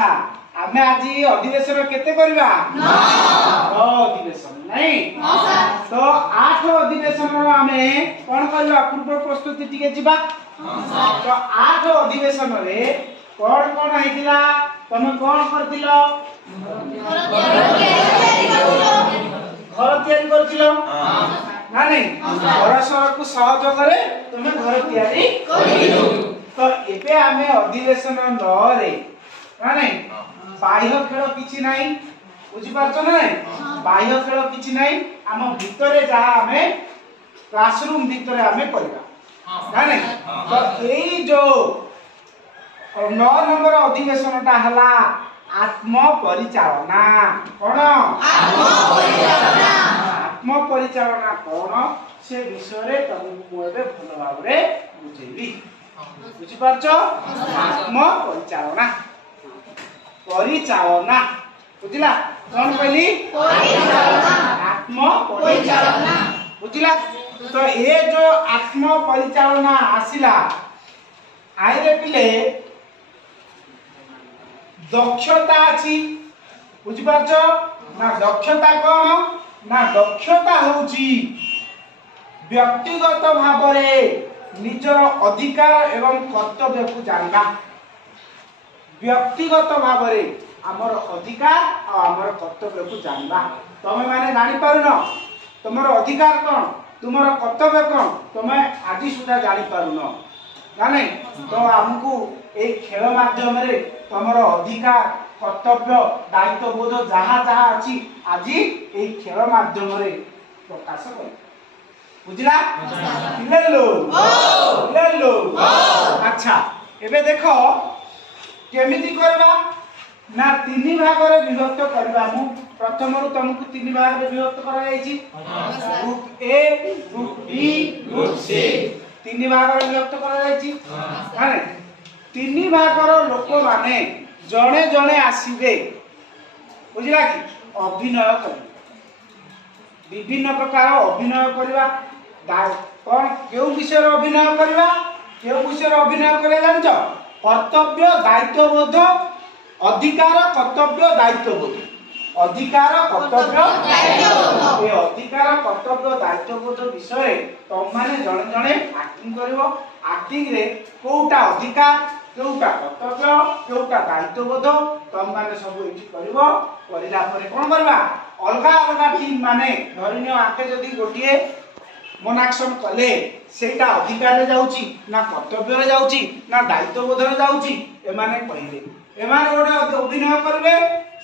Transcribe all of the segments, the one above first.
अच्छा आमे आज अधिवेशन केते करबा 9 अधिवेशन नहीं तो 8 अधिवेशन आमे कोन करबा पूर्व प्रस्तुति टिके जिबा तो 8 अधिवेशन रे कोन कोन आइतिला तमे कोन करतिलो घर तैयारी करतिलो ना नहीं परस्पर को सहयोग करे तुमे घर तैयारी करिलो तो एबे आमे अधिवेशन 9 रे ना नहीं बाह्य खेल किछि नाही बुझी पारछो ना नहीं बाह्य खेल किछि नाही हम भितरे जहा हमें क्लासरूम भितरे हमें करबा ना नहीं तो एई जो 9 नंबर अधिवेशन ता हला आत्म परिचालना कोन आत्म परिचालना कोन से विषय रे तुमको एबे भलो भाव रे बुझेबी बुझी पारछो आत्म परिचालना परिचालना बुझिला कोन कहली परिचालना आत्म परिचालना बुझिला तो ये जो आत्म परिचालना आसिला आइले पिले दक्षता अछि बुझि पारछो ना दक्षता कोन ना दक्षता होउची व्यक्तिगत भाव रे निजर अधिकार एवं कर्तव्य को जानना व्यक्तिगत भाव रे हमर अधिकार और हमर कर्तव्य को जानबा तमे माने जानि पारुनो तमर अधिकार कोन तुमर कर्तव्य कोन तमे आज सुधा जानि पारुनो ना नहीं तो हमकु ए खेल माध्यम रे तमर अधिकार कर्तव्य दायित्व बोध जहा जहा अछि आज ए खेल माध्यम रे प्रकाश कर बुझला ले लो अच्छा एबे देखो केमिति करबा ना 3 भाग रे विभक्त करबा मु प्रथम रु तुमको 3 भाग रे विभक्त करा जायछि group A group B group C 3 भाग रे विभक्त करा जायछि माने 3 भाग रो लोक माने जणे जणे आसीबे बुझिला कि अभिनय कर विभिन्न प्रकार अभिनय करबा कोन केउ विषय रो अभिनय करबा केउ विषय रो अभिनय करे जानछो कर्तव्य दायित्व बोध अधिकार कर्तव्य दायित्व बोध अधिकार कर्तव्य दायित्व ए अधिकार कर्तव्य दायित्व बोध विषय तुम माने जणे जणे एक्टिंग करिवो एक्टिंग रे कोउटा अधिकार कोउटा कर्तव्य कोउटा दायित्व बोध तुम माने सब एठी करिवो करिला परे कोन करबा अलगा अलगा टीम माने धरिनियो आके जदी गोटिए मोनाक्शन कले सेटा अधिकार रे जाउची ना कर्तव्य रे जाउची ना दायित्व बोध रे जाउची एमाने कहिले एमाने गोटे अभिनय करबे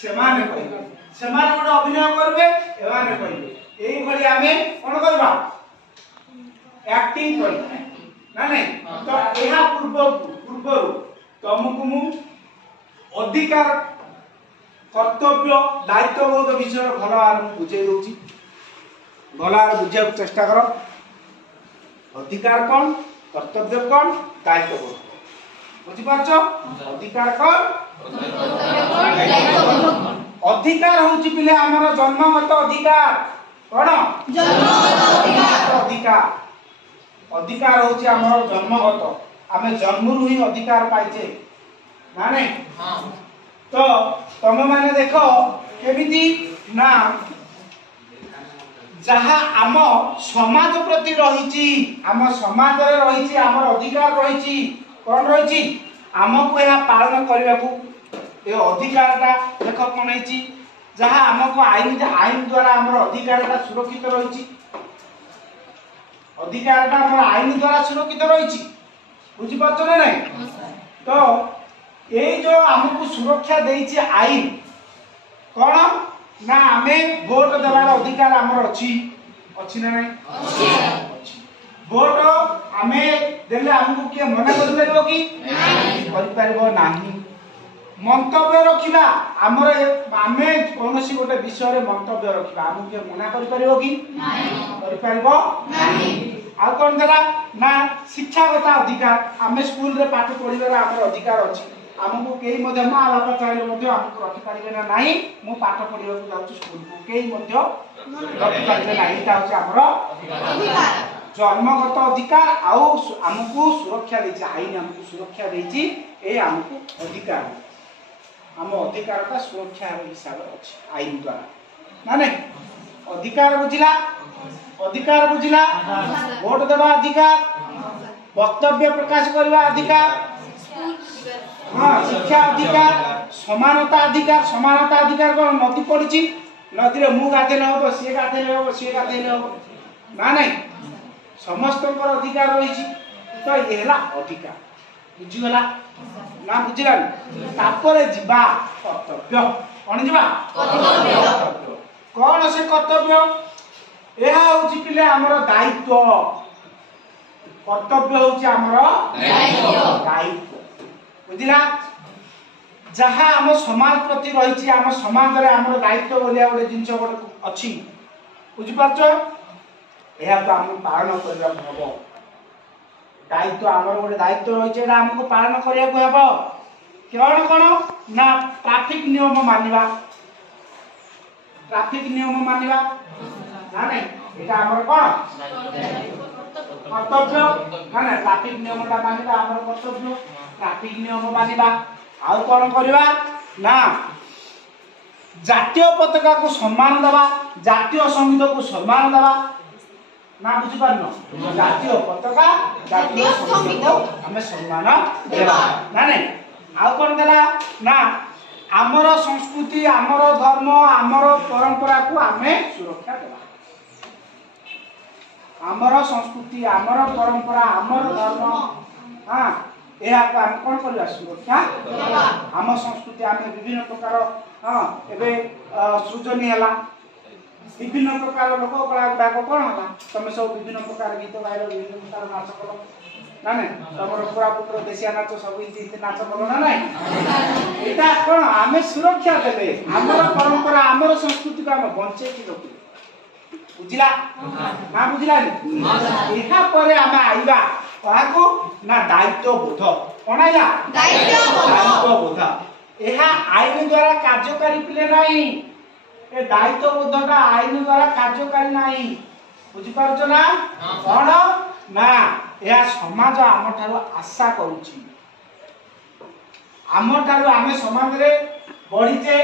सेमाने कहिले सेमाने गोटे अभिनय करबे एमाने कहिले एई भली आमे कोन करबा एक्टिंग करबा ना नहीं तो एहा पूर्व तुमको मु अधिकार कर्तव्य दायित्व बोध विषय भल आर बुझे दोची भलार बुझा चेष्टा करो अधिकार कौन कर्तव्य कौन दायित्व कौन बुझी पारछो अधिकार कौन अधिकार होउची पिले हमर जन्मगत अधिकार कोन जन्मगत अधिकार अधिकार होउची हमर जन्मगत आमे जन्मरु ही अधिकार पाइछे ना नहीं तो तुम माने देखो केमिति ना जहा आम समाज प्रति रही आम समाज रे रही आम अधिकार रही कौन रही आमको यह पालन करने को ये अधिकारटा देख कौन है जहाँ आमको आईन द्वारा आम अधिकारटा सुरक्षित रही अधिकारटा आम आईन द्वारा सुरक्षित रही बुझीपार ना नहीं तो ये जो आमको सुरक्षा देछि आईन कौन ना आमे वोट देवार अधिकार हमर अछि ना नहीं वोट आमे देले हमको के मना कर परबो कि नहीं कर परबो नाही मंतव्य रखिबा हमर आमे कोनोसी गोटे विषय रे मंतव्य रखिबा हमको के मना कर परबो कि नहीं कर परबो नाही आ कोन देला ना शिक्षागत अधिकार आमे स्कूल रे पाठ पढिबार हमर अधिकार अछि हमको केही मध्य मां बापा चाहिले मध्य हमको रखि पारिबे ना नाही मु पाठ पढिबा को जाउछु स्कूल को केही मध्य रखि पारिबे नाही ता होछि हमर अधिकार जन्मगत अधिकार आउ हमको सुरक्षा देछि आईन हमको सुरक्षा देछि ए हमको अधिकार आम अधिकार का सुरक्षा हिसाब अच्छी आईन द्वारा ना नहीं अधिकार बुझिला वोट देवा अधिकार वक्तव्य प्रकाश करवा अधिकार हाँ शिक्षा अधिकार समानता अधिकार कौन नदी पड़ी नदी में मु गाधेले हम सी गाधेले हम ना नहीं समस्त अधिकार रही तो ये अधिकार बुझीगला ना बुझिला तापर जीवा कर्तव्य कौन जीवा कौन से कर्तव्य यह हूँ पिले आमर दायित्व कर्तव्य हूँ आमर दायित्व बुझिला जहाँ आम समाज प्रति रही आम समाज रे आमर दायित्व बोलिया गोटे जिनस गोटे अच्छी बुझिपारछ यह तो आम पालन करने हम दायित्व आमर गोटे दायित्व रही आमको पालन करने कौन कौन ना ट्रैफिक नियम मानिबा ना नहीं এটা আমার কোন কর্তব্য না না ট্রাফিক নিয়মটা মানিবা আমার কর্তব্য ট্রাফিক নিয়ম মানিবা আর কোন করিবা না জাতীয় পতাকা को সম্মান দেবা জাতীয় সঙ্গীত को সম্মান দেবা না বুঝি পারনো জাতীয় পতাকা জাতীয় সঙ্গীত আমি সম্মান দেবা না নাই আর কোন দেলা না आमर संस्कृति आमर धर्म आमर परंपरा को आमे सुरक्षा देवा आमर संस्कृति आमर परंपरा आमर धर्म हाँ यह आम कौन करवा सुरक्षा आम संस्कृति आम विभिन्न प्रकार हाँ एवं सृजनी है विभिन्न प्रकार लोक कला गुड़ाक कौन है तुम सब विभिन्न प्रकार गीत गाइल विभिन्न प्रकार नाच कल ना नहीं तुम कोरापुटर देशिया नाच सब नाच कल ना नहीं यहाँ कौन आम सुरक्षा देवे आमर परंपरा आमर संस्कृति को आम बंचे रखिए बुझिला ना बुझिला यहाँ पर आम आईबा क्या ना दायित्व बोध कौन आईला दायित्व बोध यह आईन द्वारा कार्यकारी पिले नहीं ए दायित्व बोधटा आईन द्वारा कार्यकारी नहीं बुझिपारुछ ना कौन ना यह समाज आम ठारू आशा करुछि आम ठारू आम समाज रे बढ़ीचे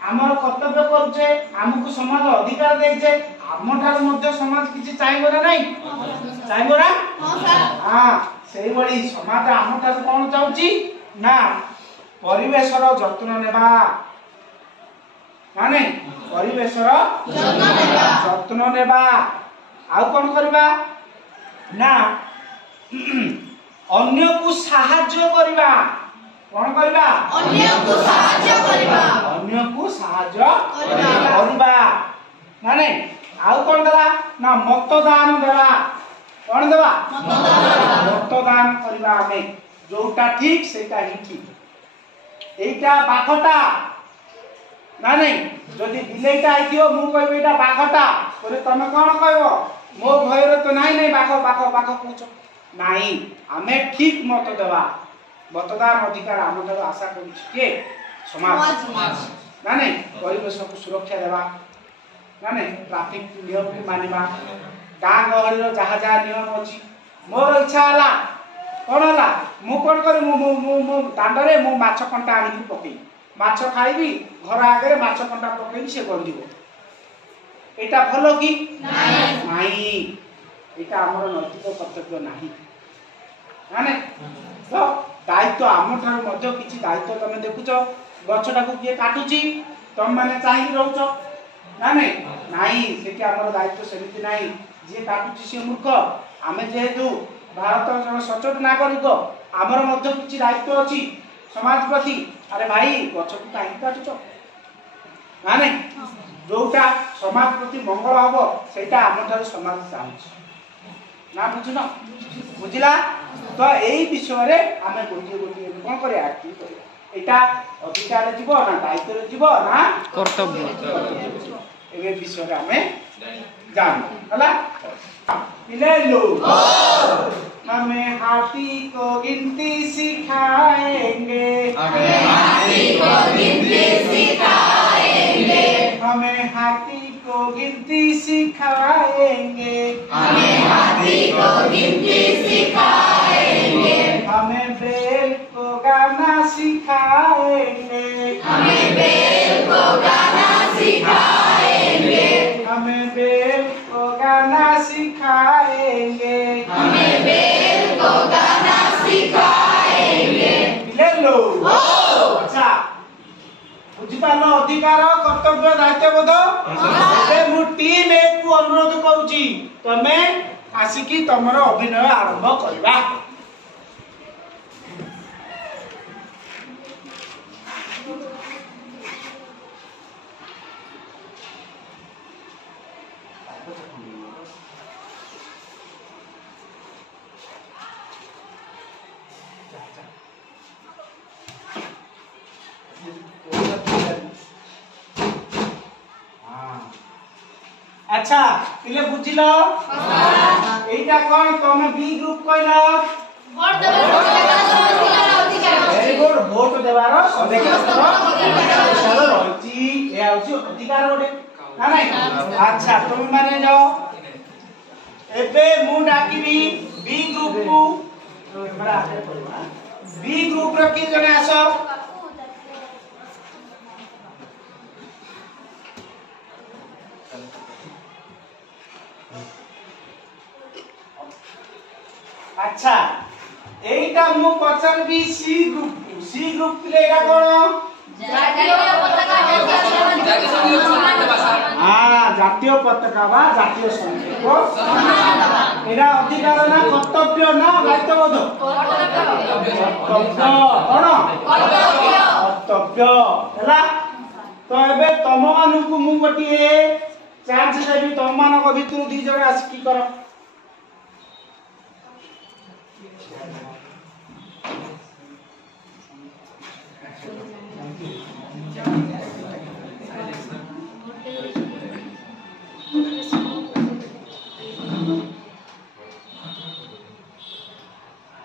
आमर कर्तव्य करुचे आमको समाज अधिकार देचे आम ठारू मध्य समाज किछि चाहबो ना नहीं चाहबो ना हां सेही बड़ी समाज आम ठारू कोन चाहूची ना परिवेशर जत्न नेबा माने परिवेशर जत्न नेबा आ कोन करबा ना अन्य को साहाय्य करबा कौन करबा अन्य को साहाय्य करबा ना नहीं आउ कौन देला ना मतदान देला कौन देबा मतदान करबा हमें जोटा ठीक सेटा ही ठीक एटा बाखटा ना नहीं जदि बिलेटा आइथियो मु कहबे एटा बाखटा तोरे तमे कोन कहबो मो भयर तो नहीं बाख बाख बाख पूछ नहीं आमे ठीक मत देवा मतदान अधिकार आम ठार आशा कर समाज ना नहीं परिवेश को सुरक्षा देवा ना नहीं ट्रैफिक नियम भी मानिबा गाँ गहली जहाँ जहाँ नियम अच्छी मोर इच्छा है कौन है मु कौन कर दांड में मु माछ कंटा आनी पकई माछ खाइबी घर आगे माछ कंटा पकई से गंधिब एटा भलो कि नहीं एटा हमर नैतिक कर्तव्य नहीं माने तो दायित्व आम ठार मध्य किछि दायित्व तमे देखुछ गछटा को किए काटुची तुम माने चाहि रहउछ ना नहीं नहीं सेठी हमर दायित्व सेमिति नहीं जे काटुची से मूर्ख आमे जेहेतु भारत जन सचोट नागरिक आमर मध्य किछि दायित्व अछि समाज प्रति अरे भाई गछ को काहे काटुछ ना नहीं जोटा समाज प्रति मंगल हम सेटा आम ठार समाज चाहूँ ना बुझुन बुझिला तो यही विषय रे आमे गोटे गोटे कौन करिया एटा अधिकार जीव ना दायित्व जीव ना कर्तव्य एबे विषय रे आमे जान हला पिले लो हमें हाथी को गिनती सिखाएंगे हमें हाथी को गिनती सिखाएंगे हमें हाथी को गिनती सिखाएंगे हमें हाथी को गिनती सिखाएंगे हमें बैल को गाना सिखाएंगे, हमें बेल को गाना सिखाएंगे, हमें बेल को गाना सिखाएंगे, हमें बेल को गाना सिखाएंगे। ले लो। अच्छा बुझिपार अधिकार कर्तव्य दायित्वबोध। मु टीम एक को अनुरोध करूची तमे आसिकी तमर अभिनय आरंभ करबा। अच्छा इले बुझिलो एटा कोन तमे बी ग्रुप कहलो वोट देबार अधिकार। वेरी गुड वोट देबार अधिकार रहची ए आउची अधिकार गोटे ना नहीं। अच्छा तुम माने जाओ एबे मु डाकिबी बी ग्रुप को बी ग्रुप रो की जने आसो। अच्छा एटा मु पचरबी सी ग्रुप ले एटा कोन जातीय पताका हां जातीय पताका बा जातीय संगीत को एटा अधिकार ना कर्तव्य ना दायित्वबोध कर्तव्य हला। तो एबे तम मानु को मु गोटिए चांस देबी तम मानक भितरु दी जण आसी की करो।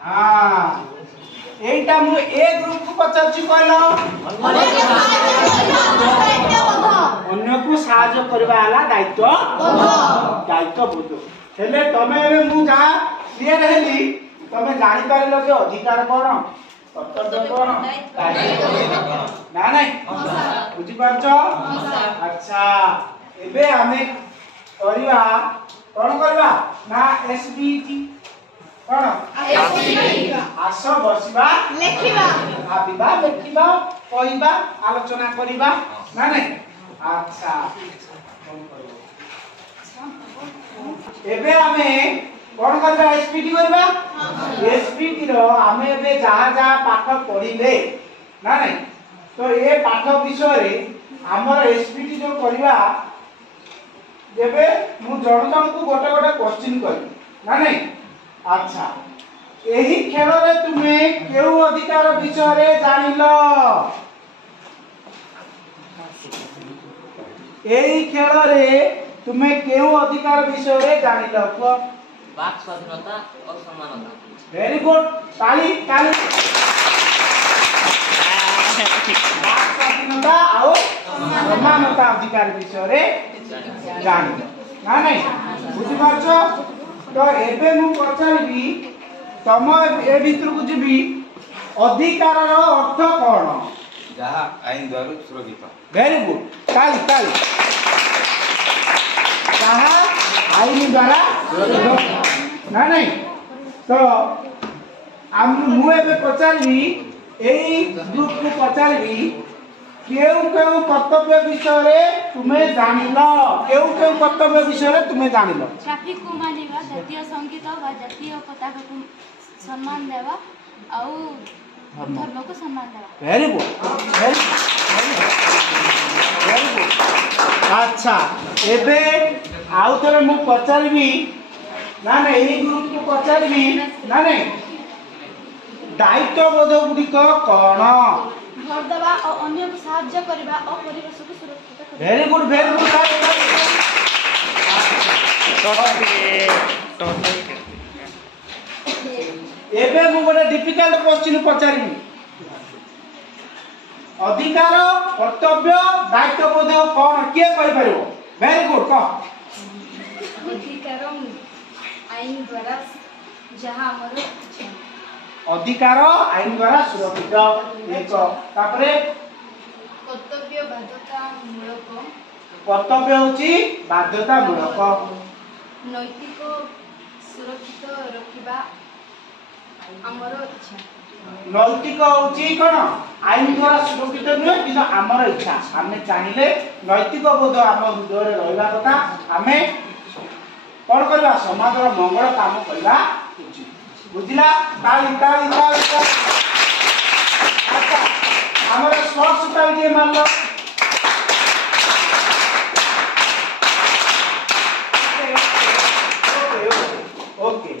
हां एटा मु ए ग्रुप को पचरची कहलो अन्य को सहायता करबा वाला दायित्व दायित्वबोध। हेले तमे एबे मु जा क्लियर हेली तमे जानि पारलो जे अधिकार कोन कर्तव्य कोन ना नहीं बुझी पारछो। अच्छा एबे हमें करबा कोन करबा ना एसबीटी कोन आस बसिबा लेखिबा भाबिबा लेखिबा कहिबा आलोचना करिबा ना नहीं। अच्छा एबे हमें कोन करबा एसपीटी करबा एसपीटी रो हमें एबे जहा जहा पाठ पढिले ना नहीं। तो ए पाठ विषय रे हमर एसपीटी जो करबा जेबे मु जण जण को गोटे गोटे क्वेश्चन करी ना नहीं। अच्छा एही खेल रे तुमे केउ अधिकार विषय रे जानिलो एही खेल रे तुमे केउ अधिकार विषय रे जानिलो को वाक स्वाधीनता और समानता। वेरी गुड ताली ताली। वाक स्वाधीनता और समानता अधिकार विषय रे जानिलो ना नहीं बुझि पारछो। तो एबे मु पचारिबी तम ए भितर को जीबी अधिकार रो अर्थ कोन जहा आईन द्वारा सुरक्षित। वेरी गुड ताली ताली। जहा आईन द्वारा ना नहीं। तो हम मु एबे पचारिबी एई ग्रुप को पचारिबी केउ केउ कर्तव्य विषय रे तुमे जानिलो केउ केउ कर्तव्य विषय रे तुमे जानिलो। ट्रैफिक को मानिबा जातीय संगीत व जातीय पताका को सम्मान देवा और धर्म को सम्मान देवा। Very good very good. अच्छा एबे आउ थरे मु पचारिबी ना ना एई ग्रुप को पचारिबी ना नहीं दायित्वबोध गुडी को कोन घर देवा और अन्य को सहायता करबा और परिवेश को सुरक्षित करबा। वेरी गुड एबे मु गोटे डिफिकल्ट क्वेश्चन पचारिबी अधिकार कर्तव्य दायित्वबोध कोन के कहि परिबो। वेरी गुड कह अधिकार आईन द्वारा जहां हमर अधिकार आईन द्वारा सुरक्षित एक तापरे कर्तव्य बाध्यतामूलक कर्तव्य होची बाध्यतामूलक नैतिक सुरक्षित रखिबा आमर इच्छा नैतिक होची कोन आईन द्वारा सुरक्षित नुहे कि आमर इच्छा आमे चाहिए नैतिक बोध आम हृदय रहिबा कथा आमे कौन करबा समाज रो मंगल काम करबा उचित बुझिला ताली ताली ताली अच्छा हमर शॉर्ट्स ताली के मान लो ओके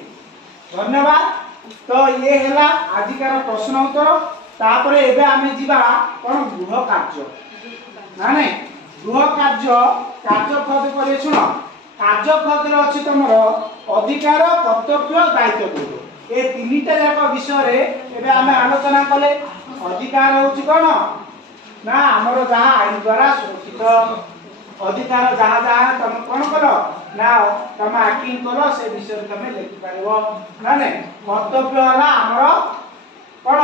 धन्यवाद तो ये हैला आजिकार प्रश्न उत्तर तापरे एबे आमे जीवा कोन गृह कार्य ना नहीं गृह कार्य पद करे सुनो कार्य पद रे अछि तमरो अधिकार कर्तव्य दायित्व बोध ए तीनटा जाक विषय रे एबे आमे आलोचना कले अधिकार होछि कोन ना हमरो जहा आईन द्वारा सुरक्षित अधिकार जहा जहा तुम कोन करो ना तुम एक्टिंग करो से विषय तुम लिखि पारिबो ना नहीं कर्तव्य हला हमरो कोन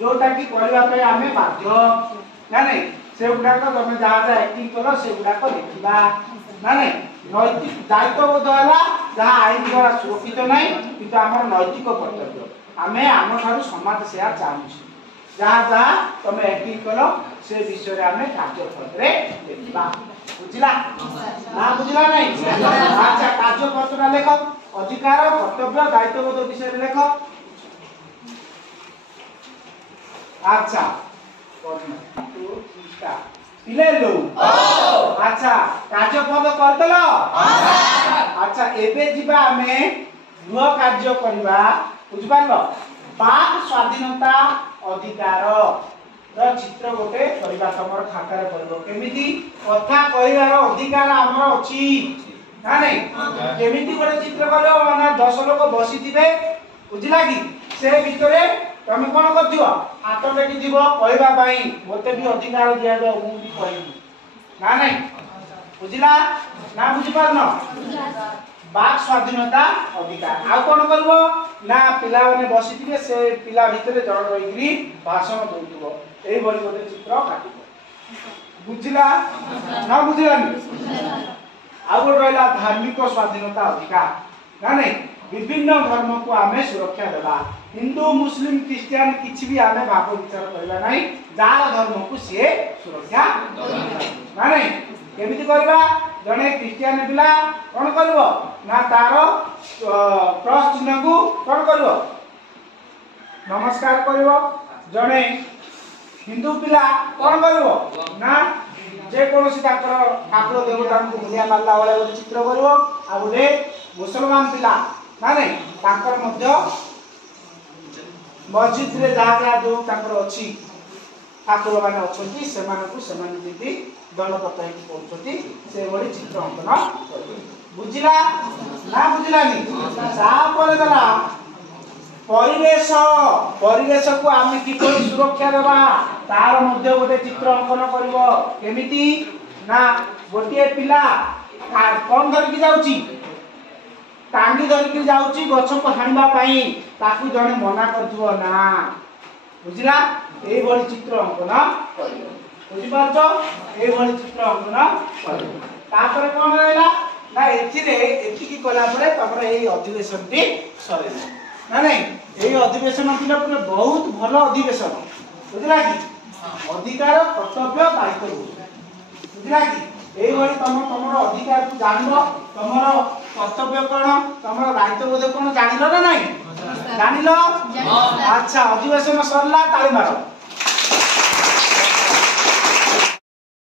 जोटा कि करबा पे आमे बाध्य ना नहीं से गुडा को तुम जहा जहा एक्टिंग करो से गुडा को लिखिबा ना नहीं नैतिक दायित्व बोध हला जहा आईन द्वारा सुरक्षित नै किंतु हमर नैतिक कर्तव्य आमे हम थारु समाज सेवा चाहूछी जहा जहा तुम एक्टिंग करो से विषय रे आमे कार्य पत्र लिखिबा बुझिला ना बुझिला नहीं अच्छा कार्य पत्र लेखो अधिकार कर्तव्य दायित्व बोध विषय रे लेखो अच्छा पिले लो अच्छा कार्य पद करदलो अच्छा एबे जीवा हमें गृह कार्य करबा बुझ पारलो बाक स्वाधीनता अधिकार रो चित्र गोटे करबा तमर खाता रे करबो केमिति कथा कहिवार अधिकार हमर अछि ना नहीं केमिति गोटे चित्र करबो माने 10 लोक बसिथिबे बुझिला कि से भितरे तमे कोन करदियो हाथ बेटी दिबो कहबा पई मोते भी अधिकार दिया दो मु भी कहबी ना नहीं बुझिला ना बुझि पारनो बाक स्वाधीनता अधिकार आ कोन करबो ना पिला माने बसिथिबे से पिला भितरे जण रहिग्री भाषण दउथबो एई बली गोटे चित्र काटिबो बुझिला ना बुझिलानी आ गोटे रहला धार्मिक स्वाधीनता अधिकार ना नहीं विभिन्न धर्म को आमे सुरक्षा देबा हिंदू मुस्लिम क्रिश्चियन किछि भी आमे भाव विचार करबा नहीं जार धर्म को से सुरक्षा ना नहीं केमिति करबा जने क्रिश्चियन पिला कोन करबो ना तारो क्रॉस चिन्ह को कोन करबो नमस्कार करबो जने हिंदू पिला कोन करबो ना जे कोनोसी ताकर ठाकुर देवता को मुलिया मारला वाला गोटे चित्र करबो आ गोटे मुसलमान पिला ना नहीं ताकर मध्य मस्जिद रे जहा जो ताकर अछि ठाकुर माने अछंती से मानकु से माने जेति दलगत हेकि पहुंचती से बड़ी चित्र अंकन बुझिला ना बुझिलानी सा पर दला परिवेश को आमे किपरि सुरक्षा देबा तार मध्य गोटे चित्र अंकन करबो केमिति ना गोटे पिला कोन धर कि जाउची टांगी धरिकी जाउची गछ को हाणिबा पई ताकू जणे मना करथुव ना बुझिला एई बड़ी चित्र अंकन बुझि पाछो एई बड़ी चित्र अंकन तापर कोन रहला ना एथिरे एतिकी कला परे तमर एई अधिवेशन टी सरेला ना नहीं एई अधिवेशन पिला पुरा बहुत भलो अधिवेशन बुझिला कि अधिकार कर्तव्य दायित्व बुझिला कि एई बड़ी तमर अधिकार को जानबो तमर कर्तव्य कोन तमर दायित्व बोध कोन जानिलो ना नहीं जानिलो अच्छा अधिवेशन सरला ताली मारो।